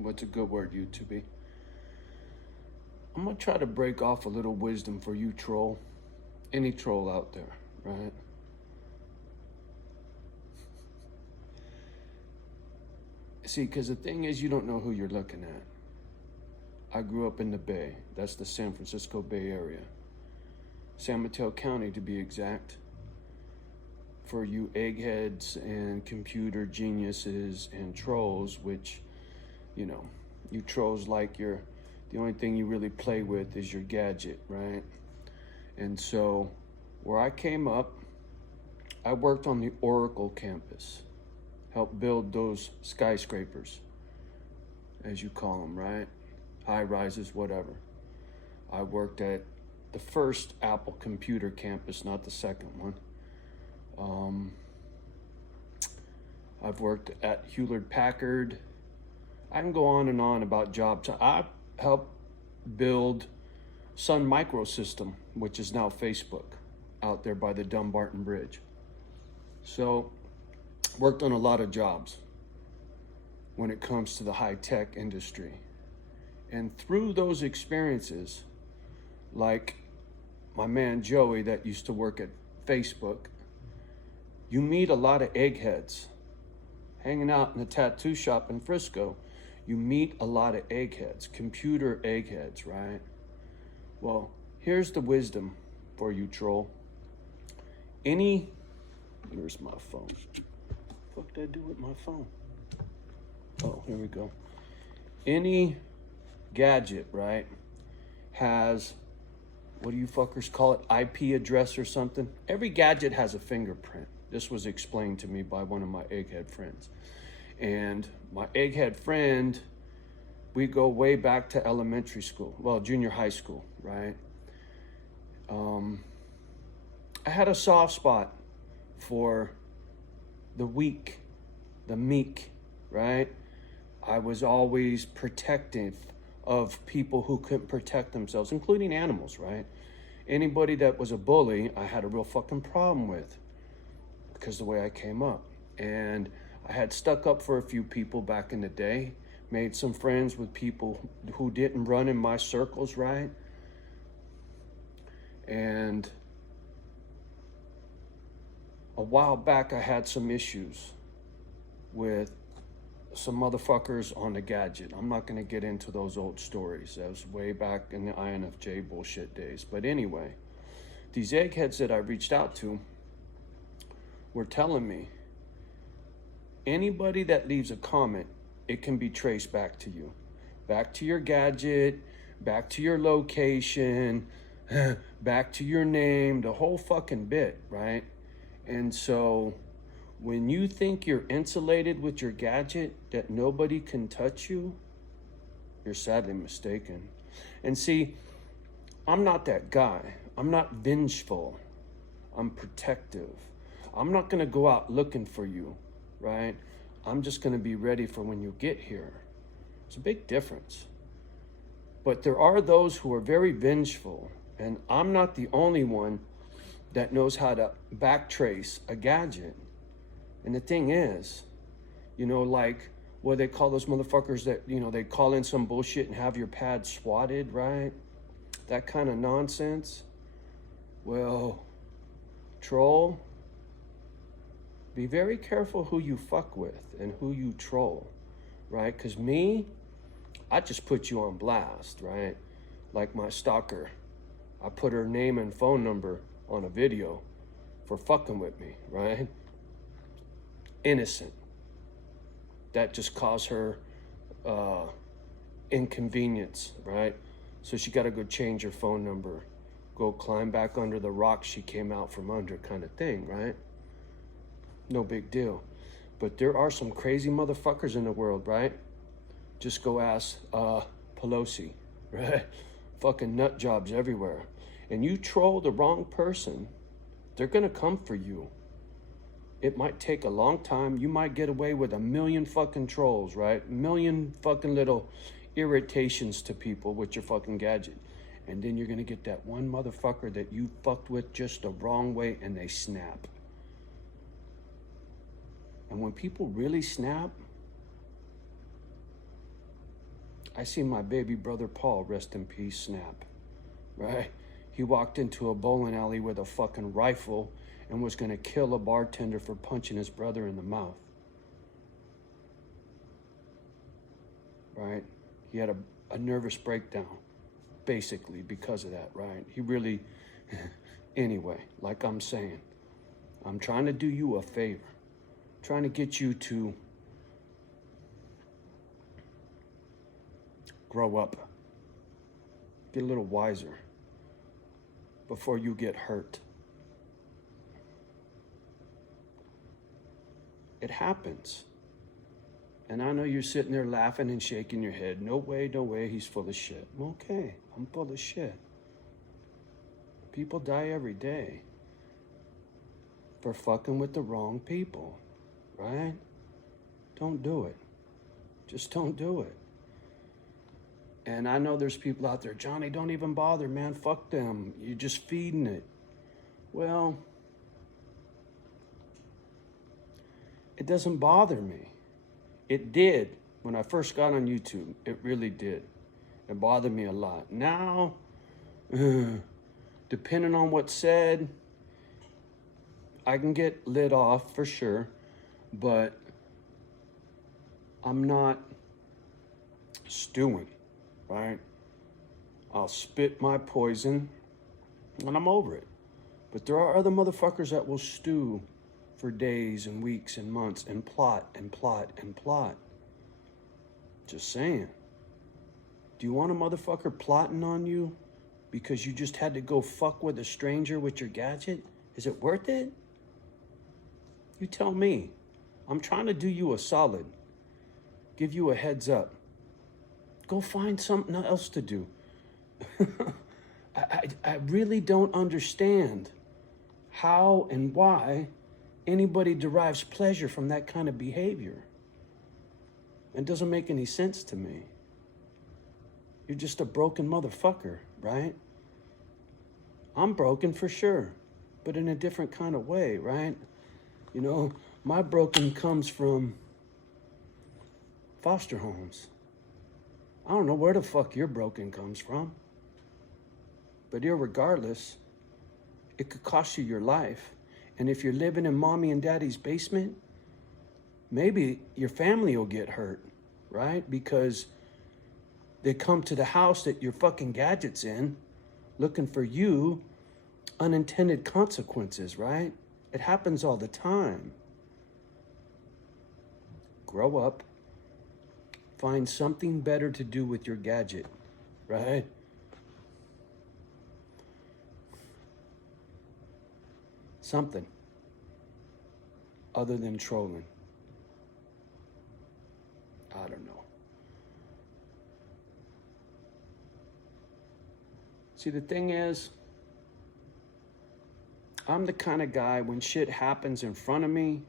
what's a good word, YouTube? I'm gonna try to break off a little wisdom for you, troll. Any troll out there, right? See, because the thing is, you don't know who you're looking at. I grew up in the Bay. That's the San Francisco Bay Area. San Mateo County, to be exact. For you eggheads and computer geniuses and trolls, which, you know, you trolls like the only thing you really play with is your gadget, right? And so, where I came up, I worked on the Oracle campus, helped build those skyscrapers, as you call them, right? High rises, whatever. I worked at the first Apple computer campus, not the second one. I've worked at Hewlett Packard. I can go on and on about jobs. I helped build Sun Microsystem, which is now Facebook, out there by the Dumbarton Bridge. So, worked on a lot of jobs when it comes to the high-tech industry. And through those experiences, like my man Joey that used to work at Facebook, you meet a lot of eggheads. Hanging out in a tattoo shop in Frisco, you meet a lot of eggheads, computer eggheads, right? Well, here's the wisdom for you, troll. Where's my phone? What the fuck did I do with my phone? Oh, here we go. Any gadget, right, has, what do you fuckers call it, IP address or something? Every gadget has a fingerprint. This was explained to me by one of my egghead friends. And my egghead friend, we go way back to elementary school, well, junior high school, right? I had a soft spot for the weak, the meek, right? I was always protective of people who couldn't protect themselves, including animals, right? Anybody that was a bully, I had a real fucking problem with, because the way I came up. And I had stuck up for a few people back in the day, made some friends with people who didn't run in my circles, right? And a while back, I had some issues with some motherfuckers on the gadget. I'm not gonna get into those old stories. That was way back in the INFJ bullshit days. But anyway, these eggheads that I reached out to were telling me, anybody that leaves a comment, it can be traced back to you. Back to your gadget, back to your location, back to your name, the whole fucking bit, right? And so when you think you're insulated with your gadget, that nobody can touch you, you're sadly mistaken. And see, I'm not that guy. I'm not vengeful. I'm protective. I'm not gonna go out looking for you, right? I'm just gonna be ready for when you get here. It's a big difference. But there are those who are very vengeful, and I'm not the only one that knows how to backtrace a gadget. And the thing is, you know, like what they call those motherfuckers that, you know, they call in some bullshit and have your pad swatted, right? That kind of nonsense. Well, troll, be very careful who you fuck with and who you troll, right? Because me, I just put you on blast, right? Like my stalker. I put her name and phone number on a video for fucking with me, right? Innocent. That just caused her inconvenience, right? So she got to go change her phone number, go climb back under the rock she came out from under, kind of thing, right? No big deal. But there are some crazy motherfuckers in the world, right? Just go ask Pelosi, right? Fucking nut jobs everywhere. And you troll the wrong person, they're gonna come for you. It might take a long time. You might get away with 1,000,000 fucking trolls, right? 1,000,000 fucking little irritations to people with your fucking gadget. And then you're gonna get that one motherfucker that you fucked with just the wrong way and they snap. And when people really snap, I see my baby brother Paul, rest in peace, snap, right? He walked into a bowling alley with a fucking rifle and was gonna kill a bartender for punching his brother in the mouth, right? He had a nervous breakdown, basically, because of that, right? He really, anyway, like I'm saying, I'm trying to do you a favor, trying to get you to grow up, get a little wiser before you get hurt. It happens. And I know you're sitting there laughing and shaking your head. No way, he's full of shit. Okay, I'm full of shit. People die every day for fucking with the wrong people, right? Don't do it. Just don't do it. And I know there's people out there, Johnny, don't even bother, man. Fuck them. You're just feeding it. Well, it doesn't bother me. It did when I first got on YouTube. It really did. It bothered me a lot. Now, depending on what's said, I can get lit off for sure, but I'm not stewing, right? I'll spit my poison and I'm over it. But there are other motherfuckers that will stew for days and weeks and months and plot and plot and plot. Just saying. Do you want a motherfucker plotting on you because you just had to go fuck with a stranger with your gadget? Is it worth it? You tell me. I'm trying to do you a solid. Give you a heads up. Go find something else to do. I really don't understand how and why anybody derives pleasure from that kind of behavior. It doesn't make any sense to me. You're just a broken motherfucker, right? I'm broken for sure, but in a different kind of way, right? You know, my broken comes from foster homes. I don't know where the fuck your broken comes from. But irregardless, it could cost you your life. And if you're living in mommy and daddy's basement, maybe your family will get hurt, right? Because they come to the house that your fucking gadget's in, looking for you, unintended consequences, right? It happens all the time. Grow up. Find something better to do with your gadget, right? Something other than trolling. I don't know. See, the thing is, I'm the kind of guy, when shit happens in front of me,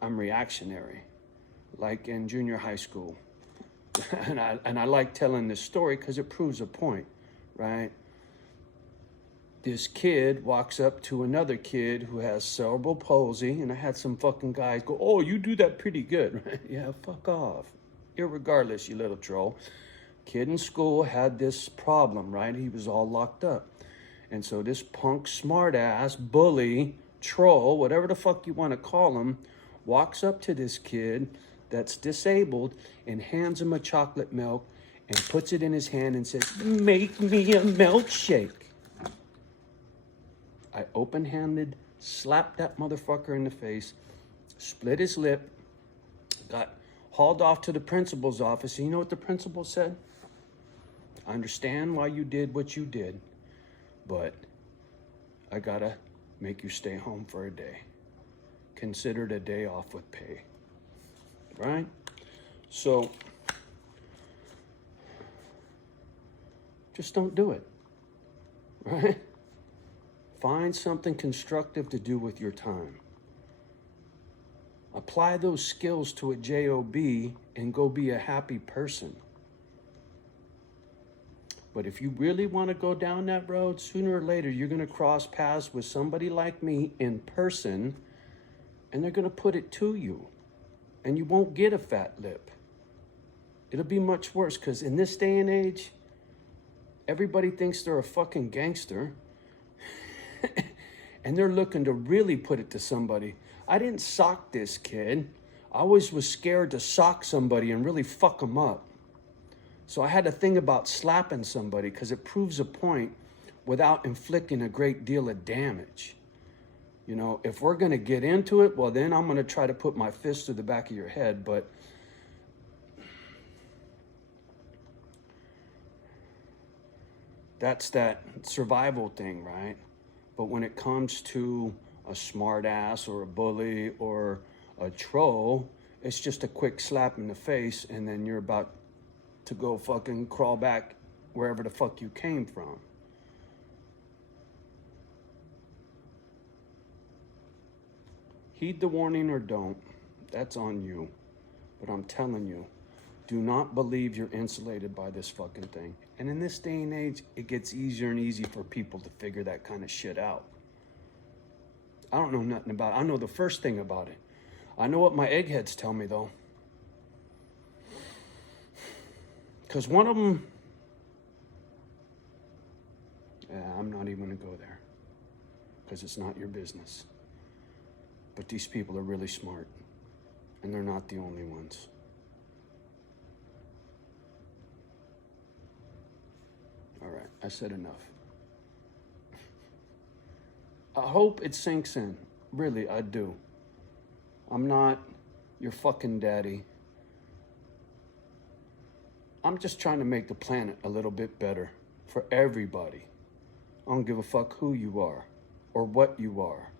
I'm reactionary. Like in junior high school. and I like telling this story because it proves a point, right? This kid walks up to another kid who has cerebral palsy, and I had some fucking guys go, oh, you do that pretty good, right? Yeah, fuck off. Irregardless, you little troll. Kid in school had this problem, right? He was all locked up. And so this punk smartass, bully, troll, whatever the fuck you want to call him, walks up to this kid that's disabled and hands him a chocolate milk and puts it in his hand and says, make me a milkshake. I open-handed slapped that motherfucker in the face, split his lip, got hauled off to the principal's office. And you know what the principal said? I understand why you did what you did, but I gotta make you stay home for a day. Considered a day off with pay, right? So, just don't do it, right? Find something constructive to do with your time. Apply those skills to a job and go be a happy person. But if you really want to go down that road, sooner or later, you're going to cross paths with somebody like me in person, and they're going to put it to you, and you won't get a fat lip. It'll be much worse, because in this day and age, everybody thinks they're a fucking gangster. And they're looking to really put it to somebody. I didn't sock this kid. I always was scared to sock somebody and really fuck them up. So I had to think about slapping somebody, because it proves a point without inflicting a great deal of damage. You know, if we're going to get into it, well, then I'm going to try to put my fist through the back of your head. But that's that survival thing, right? But when it comes to a smart ass or a bully or a troll, it's just a quick slap in the face, and then you're about to go fucking crawl back wherever the fuck you came from. Heed the warning or don't. That's on you. But I'm telling you, do not believe you're insulated by this fucking thing. And in this day and age, it gets easier and easier for people to figure that kind of shit out. I don't know nothing about it. I know the first thing about it. I know what my eggheads tell me, though. Because one of them... I'm not even going to go there. Because it's not your business. But these people are really smart. And they're not the only ones. All right, I said enough. I hope it sinks in. Really, I do. I'm not your fucking daddy. I'm just trying to make the planet a little bit better for everybody. I don't give a fuck who you are or what you are.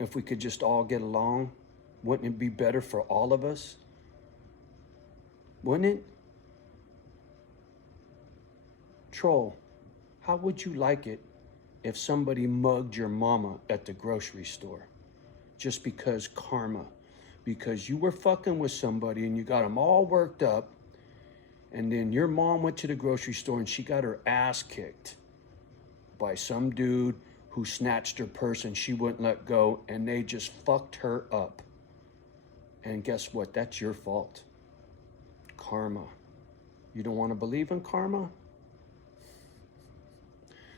If we could just all get along, wouldn't it be better for all of us? Wouldn't it? Troll, how would you like it if somebody mugged your mama at the grocery store? Just because karma. Because you were fucking with somebody and you got them all worked up, and then your mom went to the grocery store and she got her ass kicked by some dude who snatched her purse and she wouldn't let go, and they just fucked her up. And guess what? That's your fault. Karma. You don't want to believe in karma?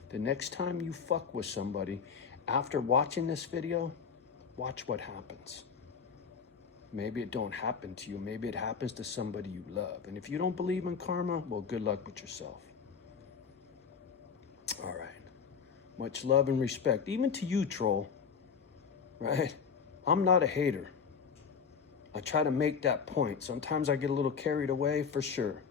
The next time you fuck with somebody, after watching this video, watch what happens. Maybe it don't happen to you. Maybe it happens to somebody you love. And if you don't believe in karma, well, good luck with yourself. All right. Much love and respect, even to you, troll, right? I'm not a hater. I try to make that point. Sometimes I get a little carried away, for sure.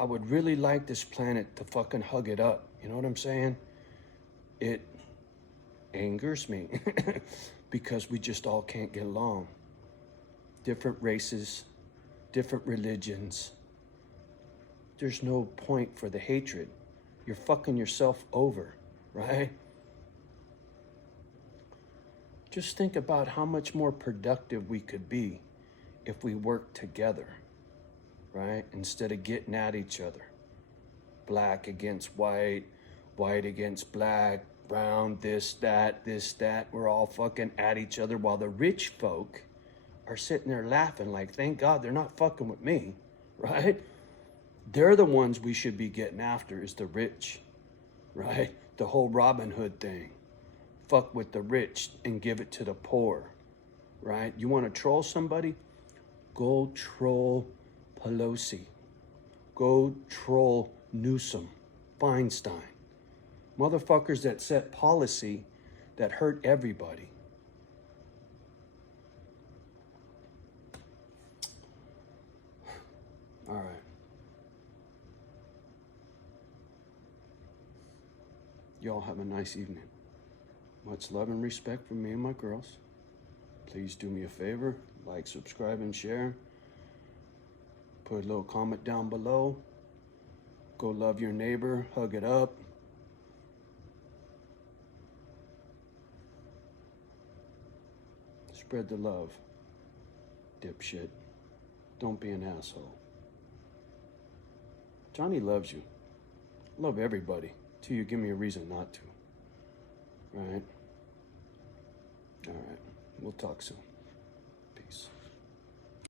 I would really like this planet to fucking hug it up. You know what I'm saying? It angers me because we just all can't get along. Different races, different religions. There's no point for the hatred. You're fucking yourself over, right? Just think about how much more productive we could be if we worked together, right? Instead of getting at each other. Black against white, white against black, brown, this, that. We're all fucking at each other while the rich folk are sitting there laughing like, thank God they're not fucking with me, right? They're the ones we should be getting after, is the rich, right? The whole Robin Hood thing. Fuck with the rich and give it to the poor, right? You want to troll somebody? Go troll Pelosi. Go troll Newsom, Feinstein. Motherfuckers that set policy that hurt everybody. All right. Y'all have a nice evening. Much love and respect from me and my girls. Please do me a favor, like, subscribe, and share. Put a little comment down below. Go love your neighbor, hug it up. Spread the love, dipshit. Don't be an asshole. Johnny loves you. Love everybody, till you give me a reason not to. Right? All right. We'll talk soon.